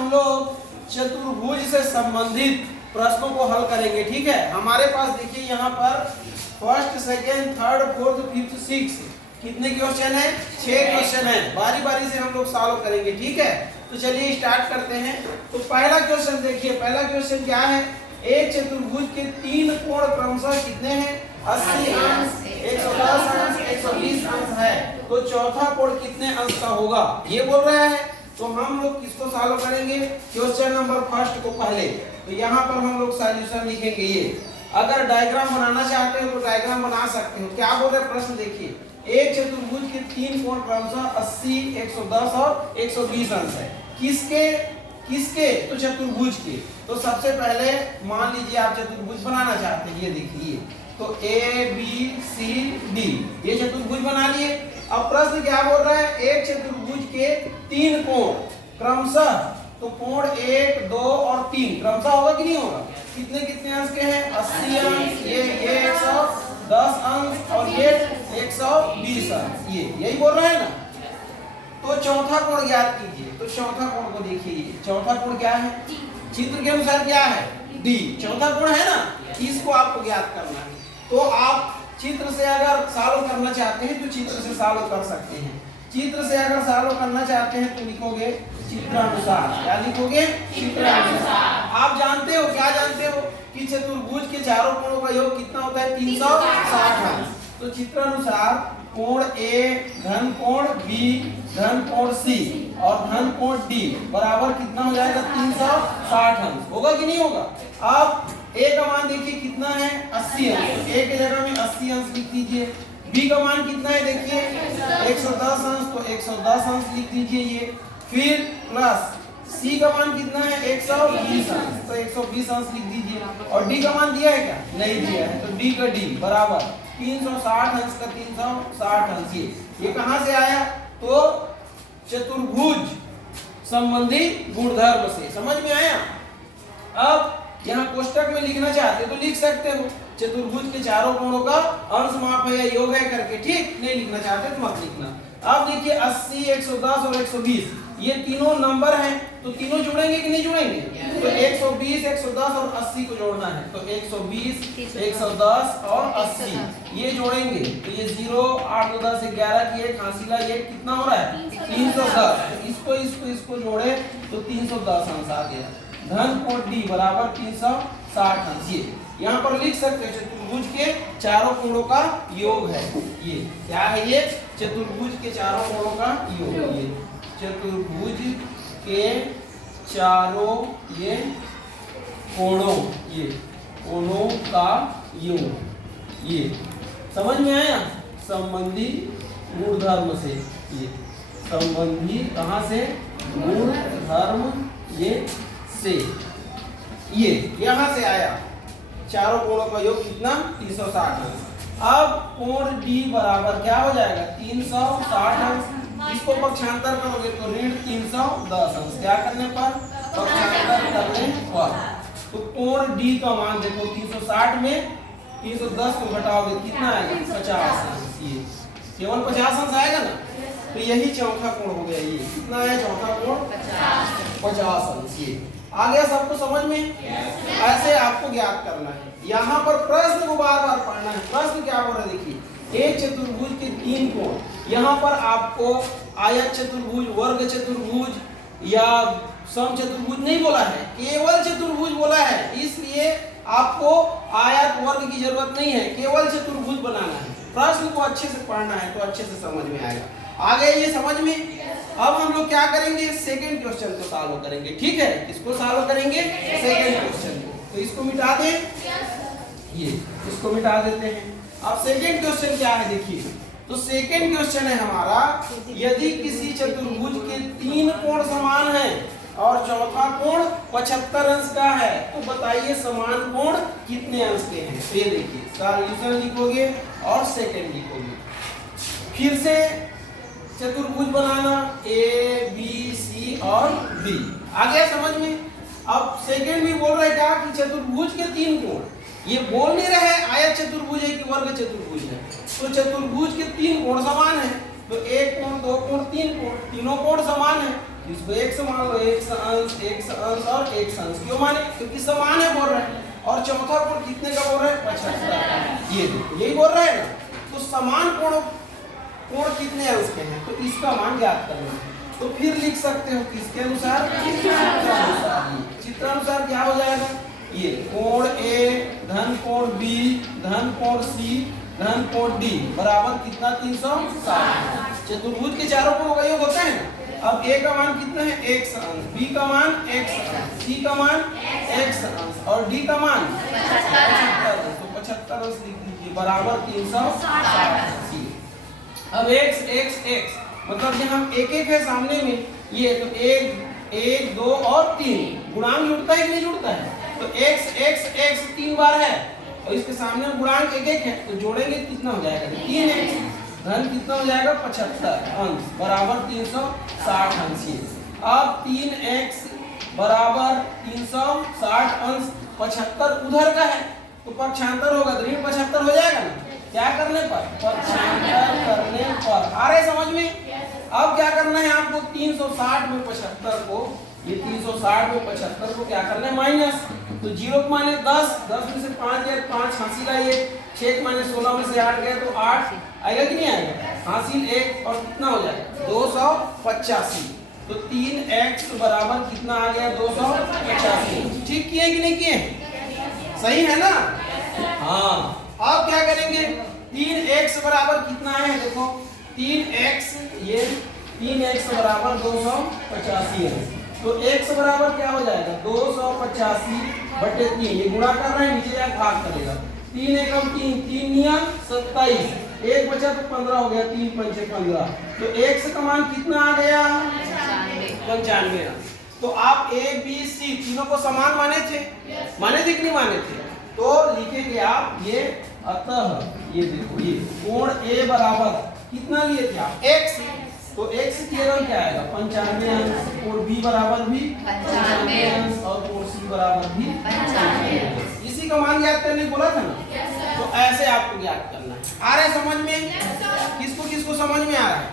हम लोग चतुर्भुज से संबंधित प्रश्नों को हल करेंगे। ठीक है, हमारे पास देखिए यहाँ पर first, second, third, fourth, fifth, six कितने क्वेश्चन है? 6 क्वेश्चन है। बारी बारी से हम लोग सॉल्व करेंगे। ठीक है, तो चलिए स्टार्ट करते हैं। तो पहला क्वेश्चन देखिए, पहला क्वेश्चन क्या है? एक चतुर्भुज के 3 कोण क्रमशः कितने हैं? 80 अंश, 110 अंश, 120 अंश है। तो चौथा कोण कितने अंश का होगा ये बोल रहा है। तो हम लोग किसको सॉल्व करेंगे? क्वेश्चन नंबर फर्स्ट को पहले। तो यहाँ पर हम लोग सॉल्यूशन लिखेंगे। ये अगर डायग्राम बनाना चाहते हो तो डायग्राम बना सकते हो। क्या बोल रहे प्रश्न देखिए, एक चतुर्भुज के 3 कोण क्रमशः 80, 110 और 120 अंश है। किसके किसके? तो चतुर्भुज के। तो सबसे पहले मान लीजिए आप चतुर्भुज बनाना चाहते हैं। ये देखिए, तो ए बी सी डी ये चतुर्भुज बना लिए। अब प्रश्न क्या बोल रहा है? एक चतुर्भुज के 3 कोण क्रमशः, तो कोण 1, 2 और 3 क्रमशः होगा कि नहीं होगा? कितने कितने अंश के हैं? 80 अंश, ये 110 अंश और ये 120 अंश। ये यही बोल रहा है ना। तो चौथा कोण ज्ञात कीजिए। तो चौथा कोण को देखिए, चौथा कोण क्या है? चित्र के अनुसार क्या है? डी। चौथा कोण है ना, इसको आपको ज्ञात करना है। तो आप चित्र से अगर सॉल्व करना चाहते हैं तो चित्र से सॉल्व कर सकते हैं। चित्र से अगर सॉल्व करना चाहते हैं तो लिखोगे चित्रानुसार। क्या लिखोगे? चित्रानुसार। आप जानते हो, क्या जानते हो कि चतुर्भुज के चारों कोणों का योग कितना होता है? 360 अंश। तो चित्रानुसार कोण ए धन कोण बी धन कोण सी और धन कोण डी बराबर कितना हो जाएगा? 360 अंश। होगा कि नहीं होगा? अब ए का मान देखिए कितना है? 80 अंश। ए के जगह में 80 अंश लिख दीजिए। बी का मान कितना है? देखिए 110 अंश, तो 110 अंश लिख दीजिए ये। फिर प्लस सी का मान कितना है? 120 अंश, तो 120 अंश लिख दीजिए। और डी का मान दिया है क्या? नहीं दिया है, तो डी का डी बराबर 360 अंश का 360 अंश। ये कहां से आया? तो चतुर्भुज संबंधी गुणधर्म से। समझ में आया? अब यहाँ कोष्टक में लिखना चाहते तो लिख सकते हो, चतुर्भुज के चारों कोणों का अंश माप है या योग है करके। ठीक, नहीं लिखना चाहते तो मत लिखना। अब देखिए 80, 110 और 120 ये तीनों नंबर हैं, तो तीनों जुड़ेंगे कि नहीं जुड़ेंगे? तो 120, 110 और 80 को जोड़ना है। तो 120, 110 और 80 ये जोड़ेंगे। तो ये 0, 8, 2, 10, 11 की एक हासिला, ये कितना हो रहा है? 310। इसको इसको इसको जोड़े तो 310 अंश आ गया। धन कोण डी बराबर 360 अंश। ये यहाँ पर लिख सकते हैं चतुर्भुज के चारों कोणों का योग है। ये क्या है? ये चतुर्भुज के चारों कोणों का योग। ये चतुर्भुज के चारों ये कोणों का योग। ये समझ में आया? संबंधी गुणधर्म से। ये संबंधी कहां से? गुणधर्म ये से। ये यहां से आया। चारों कोणों का योग कितना? 360 अंश। अब कोण डी बराबर क्या हो जाएगा? 360 अंश। इसको पक्षांतर करोगे तो ऋण 310 अंश। क्या करने पर? पक्षांतर करने पर। तो कोण डी का मान देखो, 360 में 310 को घटाओगे कितना आएगा? 50 अंश। ये केवल 50 अंश आएगा ना। तो यही चौथा कोण हो गया। ये कितना है? चौथा कोण 50 अंश। ये आ गया सबको समझ में? ऐसे आपको ज्ञात करना है। यहाँ पर प्रश्न को बार बार पढ़ना है। प्रश्न क्या बोल रहा है देखिए, एक चतुर्भुज के 3 कोण। यहाँ पर आपको आयत चतुर्भुज, वर्ग चतुर्भुज या सम चतुर्भुज नहीं बोला है, केवल चतुर्भुज बोला है। इसलिए आपको आयत वर्ग की जरूरत नहीं है, केवल चतुर्भुज बनाना है। प्रश्न को अच्छे से पढ़ना है तो अच्छे से समझ में आएगा। आ गए ये समझ में? अब हम लोग क्या करेंगे? सेकंड क्वेश्चन को सॉल्व करेंगे। ठीक है, किसको सॉल्व करेंगे? सेकंड क्वेश्चन को। तो इसको मिटा दें, ये इसको मिटा देते हैं। अब सेकंड क्वेश्चन क्या है देखिए। तो सेकंड क्वेश्चन है हमारा, यदि किसी चतुर्भुज के 3 कोण समान है और चौथा कोण 75 अंश का है, तो बताइए समान कोण कितने अंश के हैं? तो ये देखिए सॉल्यूशन लिखोगे और सेकंड लिखोगे। फिर से चतुर्भुज बनाना, ए बी सी और डी। आ गया समझ में? अब सेकंड भी बोल रहा है क्या कि चतुर्भुज के 3 कोण। ये बोल नहीं रहे आयत चतुर्भुज है कि वर्ग चतुर्भुज है। तो चतुर्भुज के 3 कोण समान है, तो 1 कोण, 2 कोण, 3 कोण, तीनों कोण समान है। इसको x मान लो, x अंश और x अंश। क्यों माने? क्योंकि समान है बोल रहे हैं। और चौथा कोण कितने का बोल रहे हैं? 75। ये देखो यही बोल रहे हैं ना। तो समान कोण कितने अंश के हैं, तो इसका मान ज्ञात करना है। तो फिर लिख सकते हो किसके अनुसार? चित्रानुसार क्या हो जाएगा? ये कोण A धन कोण B धन कोण C धन कोण D बराबर कितना? 360। चतुर्भुज के चारों कोणों का योग होता है ना। अब A का मान कितना है? x अंश, B का मान x अंश, C का मान x अंश और D का मान 75। तो 75 अंश लिख दीजिए बराबर 360। अब x मतलब यहाँ एक एक है सामने में, ये तो 1 2 और 3 गुणांक जुड़ता है कि नहीं जुड़ता है? तो x 3 बार है और इसके सामने गुणांक एक एक है, तो जोड़ेंगे कितना हो जाएगा? 3x धन कितना हो जाएगा? 75 अंश बराबर 360 अंश। अब 3x बराबर 360 अंश 75 उधर का है, तो पक्षांतर होगा तो ऋण 75 हो जाएगा ना। क्या करने पर? पक्षांतर करने पर। आ रहे समझ में? अब क्या करना है आपको? 360 में 75 को, ये 360 में 75 को क्या करना है? माइनस। तो 0 माने 10 में से 5 गया, 5 हासिल का ये 6 माने 16 में से 8 गया, तो 8 आएगा कि नहीं आएगा? हासिल 1 और कितना हो जाएगा? 285। तो 3x बराबर कितना आ गया? 285। ठीक किए कि नहीं किए? सही है ना? हाँ। अब क्या करेंगे? 3x बराबर कितना है? देखो 3x, ये 3x बराबर 285 है। तो x बराबर क्या हो जाएगा? 285/3। ये गुणा कर रहे हैं, नीचे जाकर भाग करेगा। 3 एकम 3, 3 नियम 27, 1 बचा तो 15 हो गया, 3 पंचे 15। तो x का मान कितना आ गया? 95। तो आप a b c तीनों को समान माने थे? माने थे कि नहीं माने थे? तो लिखेंगे आप ये, अतः ये देखो ये कोण A बराबर कितना लिए थे आप? x। तो x केवल क्या आएगा? 95 अंश। कोण B बराबर भी 95 अंश और कोण C बराबर भी 95। इसी का मान ज्ञात करने बोला था ना। तो ऐसे आपको ज्ञात करना है। आ रहा है समझ में? किसको किसको समझ में आ रहा है?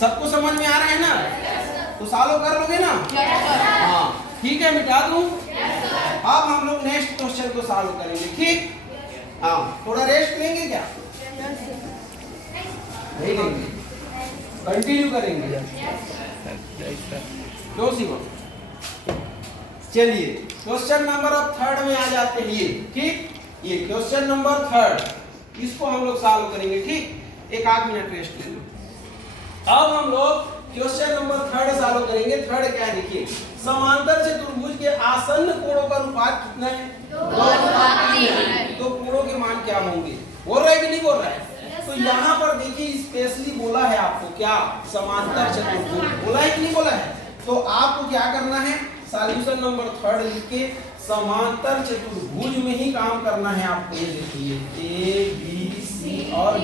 सबको समझ में आ रहा है ना? तो सॉल्व कर लोगे ना? हाँ ठीक है, मिटा दूं। अब हम लोग नेक्स्ट क्वेश्चन को सॉल्व करेंगे। ठीक? हाँ, थोड़ा रेस्ट लेंगे क्या? नहीं लेंगे, कंटिन्यू करेंगे। क्यों शिवम? चलिए क्वेश्चन नंबर 3 में आ जाते हैं। ये ठीक, ये क्वेश्चन नंबर 3 इसको हम लोग सॉल्व करेंगे। ठीक, एक आध मिनट रेस्ट ले लो। अब हम लोग क्वेश्चन नंबर 3 सॉल्व करेंगे। 3 क्या है? देखिए, समांतर चतुर्भुज के आसन्न कोणों का अनुपात कितना है? 2:3। तो कोणों के मान क्या होंगे? बोल रहा है कि नहीं बोल रहा है? तो यहाँ पर देखिए स्पेशली बोला है आपको क्या? समांतर चतुर्भुज बोला है कि नहीं बोला है? तो आपको क्या करना है? सॉल्यूशन नंबर 3 लिख के समांतर चतुर्भुज में ही काम करना है आपको। ये देखिए A B C और D,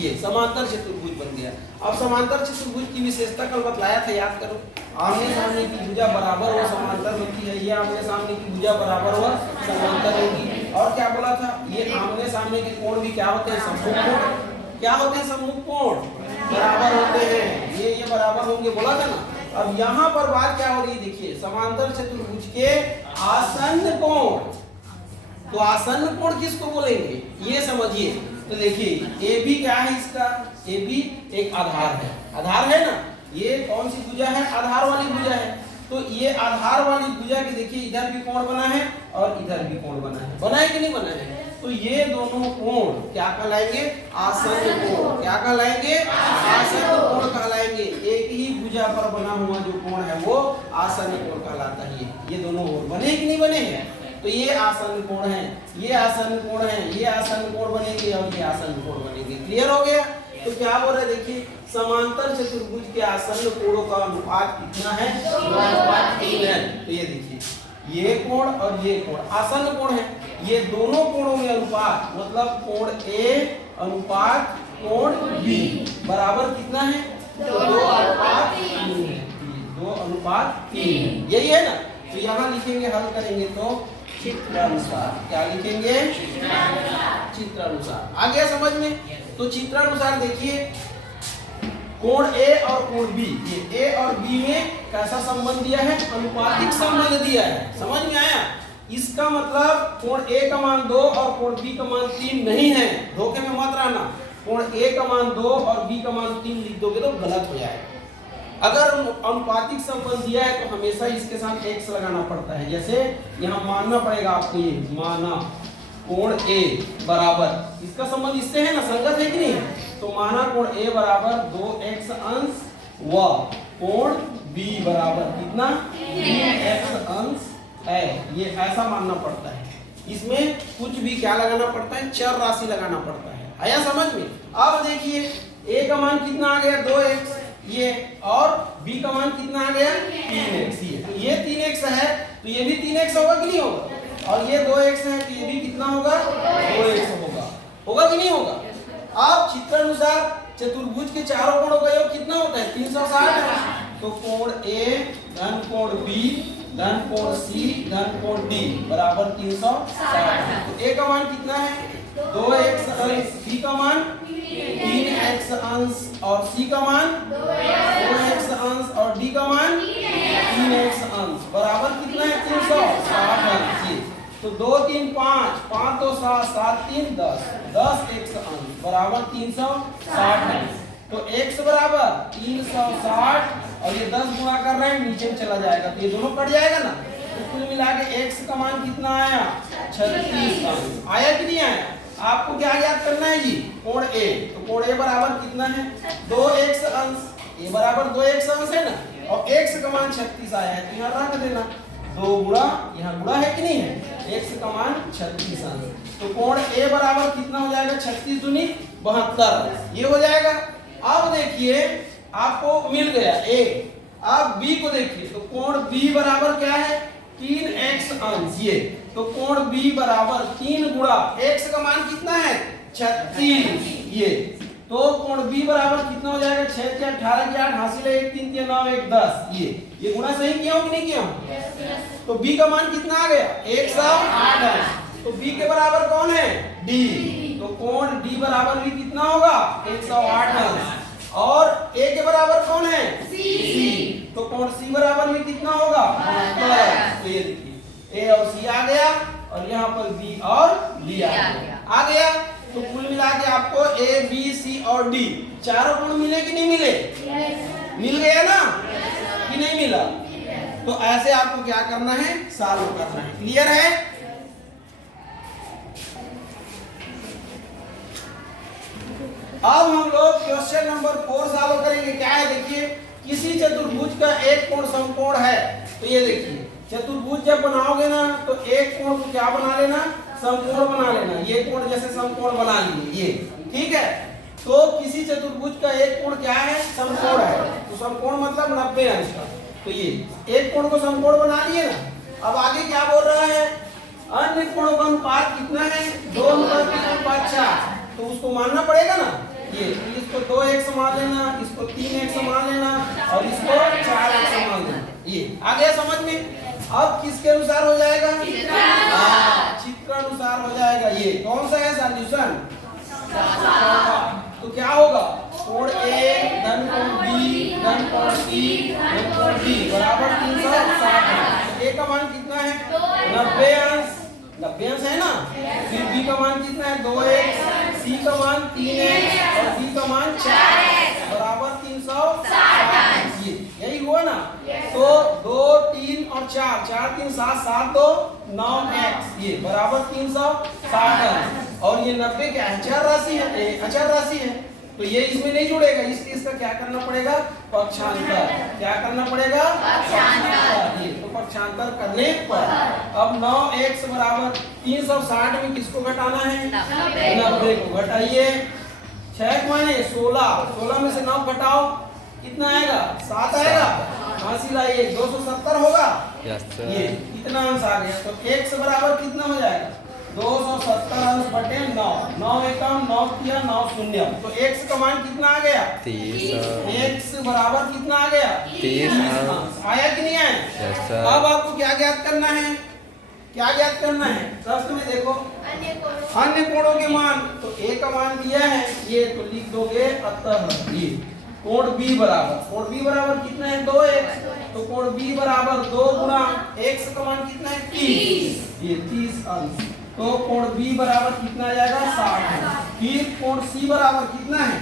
ये समांतर चतुर्भुज बन गया। अब समांतर चतुर्भुज की विशेषता कल बतलाया था, याद करो। आमने सामने की भुजा बराबर व समांतर होती है। ये आमने सामने की भुजा बराबर व समांतर होगी। और क्या बोला था? ये आमने सामने के कोण भी क्या होते हैं? सम्मुख कोण। क्या होते हैं? सम्मुख कोण बराबर होते हैं। ये बराबर होंगे, बोला था ना। अब यहाँ पर बात क्या हो रही है? देखिए, समांतर चतुर्भुज के आसन्न कोण। तो आसन्न कोण किसको बोलेंगे? ये समझिए। तो देखिए ए बी क्या है? इसका ए बी एक आधार है। आधार है ना? ये कौन सी भुजा है? आधार वाली भुजा है। तो ये आधार वाली भुजा के देखिए इधर भी कोण बना है और इधर भी कोण बना है। बना है कि नहीं बना है? तो ये दोनों कोण क्या कहलाएंगे? आसन्न कोण। क्या कहलाएंगे? आसन्न कोण कहलाएंगे। एक ही भुजा पर बना हुआ जो कोण है वो आसन्न कोण कहलाता है। ये दोनों बने कि नहीं बने हैं? तो ये आसन्न कोण है, ये आसन्न कोण है, ये आसन्न कोण बनेंगे और ये आसन्न कोण बनेंगे। क्लियर हो गया? तो क्या बोल रहे हैं? देखिए, समांतर चतुर्भुज के आसन्न कोणों का अनुपात कितना है? 2:3 है। तो ये देखिए, ये कोण और ये कोण आसन्न कोण है। ये दोनों कोणों में अनुपात मतलब कोण A अनुपात कोण B बराबर कितना है? 2:3 है। 2:3 यही है ना? तो यहाँ लिखेंगे, हल करेंगे तो चित्रानुसार। क्या लिखेंगे? चित्रानुसार। आ गया समझ में? तो चित्रानुसार देखिए, कोण ए और कोण बी, ये ए और बी में कैसा संबंध दिया है? अनुपातिक संबंध दिया है। समझ में आया? इसका मतलब कोण ए का मान 2 और कोण बी का मान 3 नहीं है, धोखे में मत रहना। कोण ए का मान 2 और बी का मान 3 लिख दोगे तो गलत हो जाएगा। अगर अनुपातिक संबंध दिया है तो हमेशा इसके साथ x लगाना पड़ता है। जैसे यहाँ मानना पड़ेगा आपको, ये माना कोण ए बराबर, इसका संबंध इससे है ना, संगत है कि नहीं है? तो माना कोण ए बराबर 2x अंश व कोण बी बराबर कितना? 3x अंश है। ये ऐसा मानना पड़ता है। इसमें कुछ भी क्या लगाना पड़ता है? चर राशि लगाना पड़ता है। आया समझ में? अब देखिए a का मान कितना आ गया? 2x ये, और b का मान कितना आ गया? 3x ये। तो ये 3x है तो ये भी 3x होगा कि नहीं होगा? और ये 2x है तो ये भी कितना होगा? 2x होगा। होगा कि नहीं होगा? अब चित्रानुसार चतुर्भुज के चारों कोणों का योग कितना होता है? 360 है। तो कोण A धन कोण B धन कोण C धन कोण D बराबर 360। तो A का मान कितना है? 2x अंश, B का मान 3x अंश और C का मान 2x अंश और D का मान 3x अंश बराबर कितना है? 360 अंश। ये तो 2 3 5, 5 2 7, 7 3 10, 10x अंश बराबर 360 अंश। तो x बराबर 360 और ये 10 गुणा कर रहे हैं, नीचे में चला जाएगा तो ये दोनों कट जाएगा ना। तो कुल मिला के x का मान कितना आया? 36 अंश। आया कि नहीं आया? आपको क्या याद करना है जी? कोण A, तो कोण A बराबर कितना है? 2x अंश, A बराबर 2x अंश है ना, और x का मान 36 आया है तो यहाँ रख देना। 2 गुणा, यहाँ गुणा है कि नहीं है? x का मान 36 अंश। तो कोण A बराबर कितना हो जाएगा? 36 दूनी 72 ये हो जाएगा। अब देखिए आपको मिल गया A। अब B को देखिए तो कोण B बराबर क्या है? 3x अंश ये। तो कोण B बराबर 3 गुणा x का मान कितना है? 36 ये। तो कोण B बराबर कितना हो जाएगा? 6 के 18 के 8 हासिल है 1 3 3 9 1 10 ये गुणा सही किया हो कि नहीं किया हो? तो B का मान कितना आ गया? 108 है। तो B के बराबर कौन है? D। तो कोण D बराबर भी कितना होगा? 108 अंश। और A के बराबर कौन है? C। तो कोण C बराबर भी कितना होगा? 72। तो ये देखिए A और C आ गया और यहाँ पर B और D आ गया। तो कुल मिला के आपको A B C और D चारों कोण मिले कि नहीं मिले? मिल गया ना कि नहीं मिला? तो ऐसे आपको क्या करना है? सॉल्व करना है। क्लियर है? अब हम लोग क्वेश्चन नंबर 4 सॉल्व करेंगे। क्या है देखिए, किसी चतुर्भुज का एक कोण समकोण है। तो ये देखिए चतुर्भुज जब बनाओगे ना तो एक कोण को क्या बना लेना? समकोण बना लेना। ये कोण जैसे समकोण बना लिए ये, ठीक है। तो किसी चतुर्भुज का एक कोण क्या है? समकोण है। तो समकोण मतलब 90 अंश का। तो ये एक कोण को समकोण बना लिए ना। अब आगे क्या बोल रहा है? अन्य कोणों का अनुपात कितना है? 2:3:4। तो उसको मानना पड़ेगा ना। ये इसको 2x मान लेना, इसको 3x मान लेना और इसको 4x मान लेना। ये आ गया समझ में? अब किसके अनुसार हो जाएगा? चित्र अनुसार हो जाएगा। ये कौन सा है सॉल्यूशन? तो क्या होगा? कोण A धन कोण B धन कोण C धन कोण D बराबर 360। A का मान कितना है? 90 अंश। 90 अंश है ना। फिर B का मान कितना है? 2x, C का मान 3x और D का मान 4x बराबर 360। यही हुआ ना। तो 2 3 और 4, 4 3 7 7 2 9x ये बराबर 360। और ये 90 क्या है? अचर राशि है, अचर राशि है। तो ये इसमें नहीं जुड़ेगा, इसलिए इसका क्या करना पड़ेगा? पक्षांतर। क्या करना पड़ेगा? पक्षांतर। ये तो पक्षांतर करने पर अब 9x बराबर 360 में किसको घटाना है? 90 को। घटाइए 6 माने 16, 16 में से 9 घटाओ कितना आएगा? 7 आएगा। हासिल आइए 270 होगा। ये कितना अंश आ गया? तो x बराबर कितना हो जाएगा? 270 अंश बटे 9। 9 एकम 9 किया 9 शून्य। तो x का मान कितना आ गया? 30। x बराबर कितना आ गया? 30 अंश। आया कि नहीं आया? अब आपको क्या ज्ञात करना है? क्या ज्ञात करना है? प्रश्न में देखो अन्य कोणों के मान। तो a का मान दिया है ये, तो लिख दोगे अतः ये कोण बी बराबर कितना है 2x, तो कोण बी बराबर 2 गुना x का मान कितना है 30, ये 30 अंश, तो कोण बी बराबर कितना आ जाएगा 60 अंश। फिर कोण सी बराबर कितना है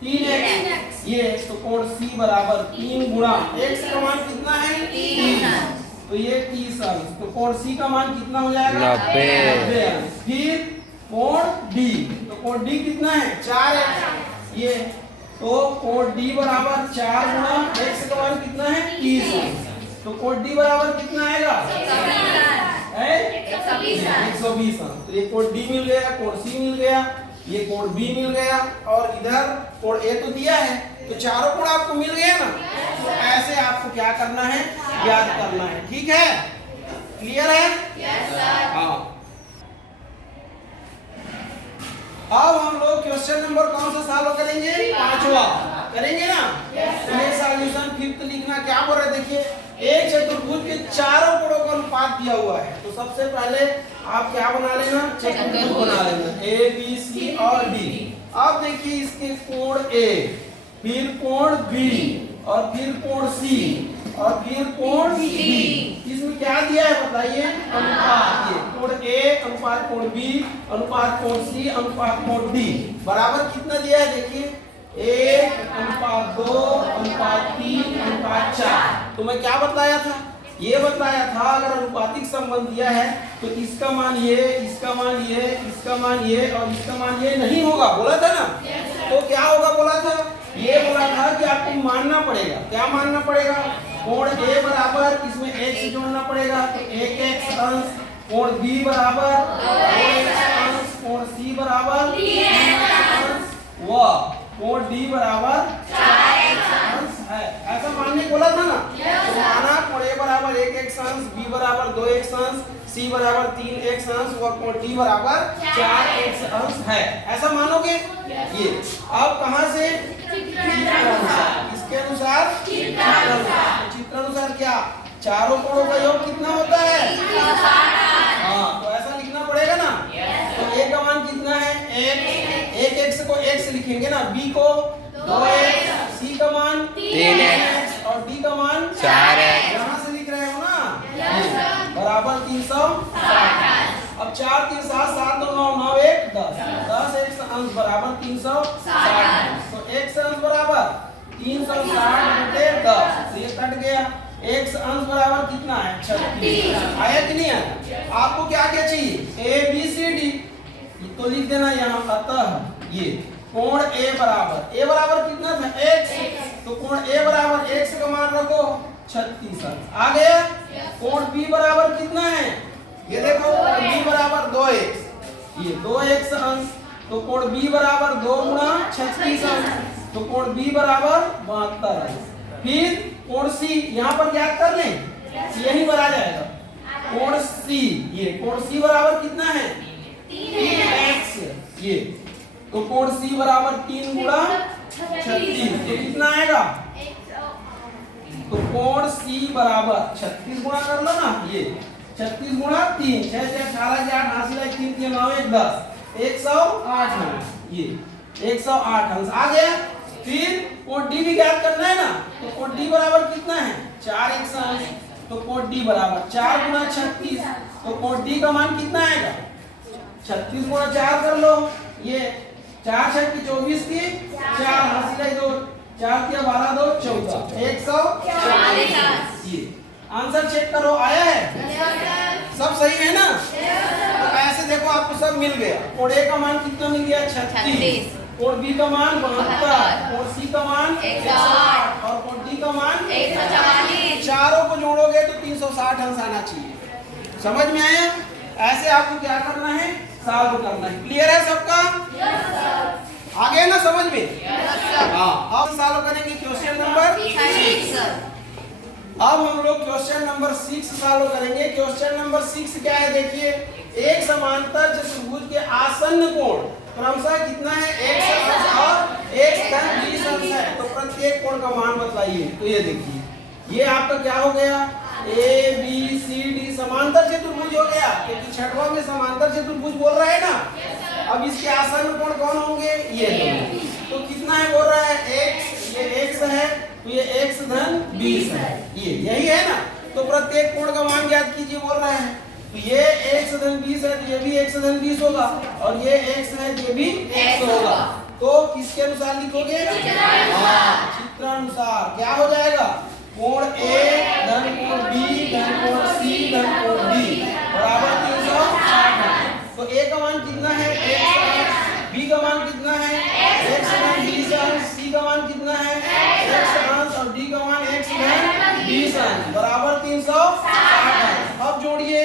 3x, ये तो कोण सी बराबर 3 गुना x का मान कितना है 30, तो ये 30 अंश, तो कोण सी का मान कितना हो जाएगा 90 अंश। फिर कोण डी, तो कोण डी कितना है 4x, ये तो कोण डी बराबर 4 गुना x का मान कितना है 30 अंश, तो कोण डी बराबर कितना आएगा 120 अंश। तो ये कोण डी मिल गया, कोण सी मिल गया, ये कोण बी मिल गया, और इधर कोण ए तो दिया है, तो चारों कोण आपको मिल गया ना। तो ऐसे आपको क्या करना है याद करना है, ठीक है, क्लियर है? Yes sir. हाँ, अब हम लोग क्वेश्चन नंबर कौन सा सॉल्व करेंगे 5वां करेंगे ना। ये सॉल्यूशन 5th लिखना क्या बोल रहे देखिए, एक चतुर्भुज के चारों कोणों का अनुपात दिया हुआ है, तो सबसे पहले आप क्या बना लेना चतुर्भुज बना लेना ए बी सी और डी। अब देखिए इसके कोण ए, फिर कोण बी, और फिर कोण सी, और फिर कोण डी, इसमें क्या दिया है बताइए अनुपात, ये कोण ए अनुपात कोण बी अनुपात कोण सी अनुपात कोण डी बराबर कितना दिया है देखिए 1:2:3:4। तो मैं क्या बतलाया था, ये बतलाया था अगर अनुपातिक संबंध दिया है तो इसका मान ये, इसका मान ये, इसका मान ये और इसका मान ये नहीं होगा, बोला था ना। तो क्या होगा बोला था, ये बोला था कि आपको मानना पड़ेगा, क्या मानना पड़ेगा, कोण ए बराबर इसमें x जोड़ना पड़ेगा, तो 1x अंश, कोण बी बराबर 2x अंश, कोण सी बराबर 3x अंश, व कोण डी बराबर 4x अंश है, ऐसा मानने बोला था ना। तो माना कोण ए बराबर 1x अंश, बी बराबर 2x अंश, सी बराबर 3x अंश, व कोण डी बराबर 4x अंश है, ऐसा मानोगे। ये अब कहां से इसके अनुसार चित्रानुसार क्या चारों कोणों का योग कितना होता है 360। तो ऐसा लिखना पड़ेगा ना। तो ए का मान कितना है 1, x को x लिखेंगे ना, b को 2x, c का मान 3x और d का मान 4x, यहां से लिख रहे हो ना बराबर 360। अब 4 3 7 7 2 9 9 1 10 x अंश बराबर 360, तो x अंश बराबर 360/10, तो ये कट गया। x अंश बराबर कितना है 36, आया कि नहीं आया। आपको क्या क्या चाहिए a b c d, तो लिख देना यहाँ। अतः ये कोण a बराबर कितना था x, तो कोण a बराबर x का मान रखो 36 अंश आ गया। कोण b बराबर कितना है, ये देखो b बराबर 2x, ये 2x अंश, तो कोण b बराबर 2 गुना 36 अंश, तो कोण b बराबर 72 अंश। फिर कोण c यहाँ पर ज्ञात कर लें, यही बना जाएगा कोण c, ये कोण c बराबर कितना है 3x, ये तो कोण c बराबर 3 गुना 36, ये कितना आएगा, तो कोण c बराबर 36 गुणा कर लो ना, ये 36 गुणा 3 6 6 18 8 हासिल 3 3 9 1 10 108 अंश, ये 108 अंश आ गया। फिर कोण डी भी ज्ञात करना है ना, तो कोण डी बराबर कितना है 4x अंश, तो कोण डी बराबर 4 गुना 36, तो कोण डी का मान कितना आएगा 36 गुना 4 कर लो, ये 4 6 की 24 की 4 हासिल 2 4 3 12 2 14 140। ये आंसर चेक करो आया है, सब सही है ना। तो ऐसे देखो आपको सब मिल गया। कोण ए का मान कितना मिल गया 36, कोण बी का मान 72, कोण सी का मान 108 और कोण डी का मान 144। चारों को जोड़ोगे तो 360 अंश आना चाहिए, समझ में आया। ऐसे आपको क्या करना है सॉल्व करना है। क्लियर है सबका? Yes sir. आ गया ना समझ में? Yes sir. हाँ, अब सॉल्व करेंगे क्वेश्चन नंबर 6। अब हम लोग क्वेश्चन नंबर 6 सॉल्व करेंगे। क्वेश्चन नंबर 6 क्या है देखिए, एक समांतर चतुर्भुज के आसन्न कोण क्रमशः कितना है x अंश और x धन 20 अंश है, तो प्रत्येक कोण का मान बताइए। तो ये देखिए, ये आपका क्या हो गया a b c d समांतर चतुर्भुज हो गया, क्योंकि छठवां में समांतर चतुर्भुज बोल रहा है ना। अब इसके आसन्न कोण कौन होंगे, ये तो कितना है बोल रहा है x, ये x है तो ये x धन 20 है, ये यही है ना। तो प्रत्येक कोण का मान ज्ञात कीजिए बोल रहे हैं। तो ये x धन 20 है तो ये भी x धन 20 होगा, और ये x है तो ये भी x होगा। तो किसके अनुसार लिखोगे? चित्रानुसार। क्या हो जाएगा? कोण A धन कोण B धन कोण C धन कोण D बराबर 360 है। तो A का मान कितना है? x, B का मान कितना है? x धन 20 अंश, C का मान कितना है? x अंश, और D का मान x धन 20 अंश बराबर 360 है। अब जोड़िए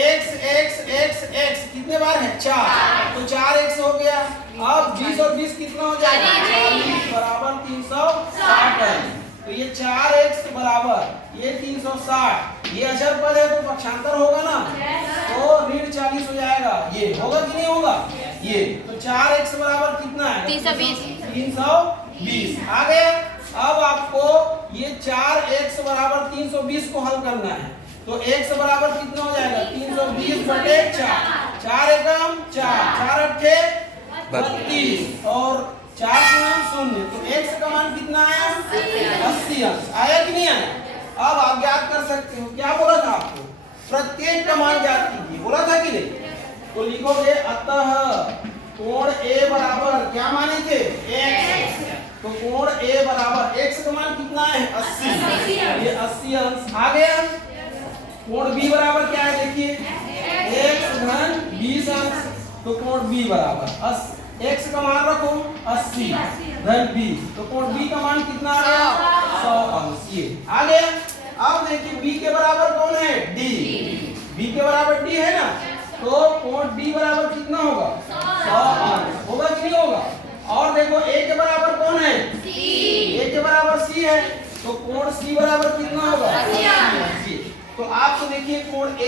x x x x कितने बार है? 4, तो 4x हो गया। अब 20 और 20 कितना हो जाएगा? 40 बराबर 360 है। तो ये 4x बराबर ये 360, ये अचर पद है तो पक्षांतर होगा ना, तो ऋण 40 हो जाएगा। ये होगा कि नहीं होगा? ये तो 4x बराबर कितना है? 320 आ गया। अब आपको ये 4x बराबर 320 को हल करना है। तो x बराबर कितना हो जाएगा? 320 बटे 4, 4 एकम 4, 4 अट्ठे 32 और 4 गुणन 0। तो x का मान कितना आया? 80 अंश आया कि नहीं आया? अब आप ज्ञात कर सकते हो। क्या बोला था आपको? प्रत्येक का मान ज्ञात कीजिए, बोला था कि नहीं? तो लिखोगे अतः कोण A बराबर क्या माने थे? x। तो कोण A बराबर x का मान कितना है? 80, ये 80 अंश आ गया। कोण B बराबर क्या है? देखिए x धन 20 अंश, तो कोण B बराबर x का मान रखो 80 धन 20, तो कोण B का मान कितना आ गया? 100 अंश। ये आ गया। अब देखिए B के बराबर कौन है? D। B के बराबर D है ना, तो कोण D बराबर कितना होगा? 100 अंश होगा कि नहीं होगा? और देखो A के बराबर कौन है? C। A के बराबर C है, तो कोण C बराबर कितना होगा? 80 अंश। तो आपको देखिए कोण A,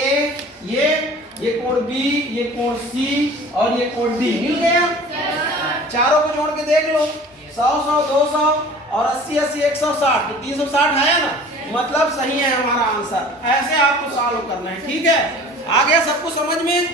ये कोण B, ये कोण C और ये कोण D मिल गया। चारों को जोड़ के देख लो, 100 100 200 और 80 80 160, तो 360 है ना, मतलब सही है हमारा आंसर। ऐसे आपको सॉल्व करना है, ठीक है? आ गया सबको समझ में?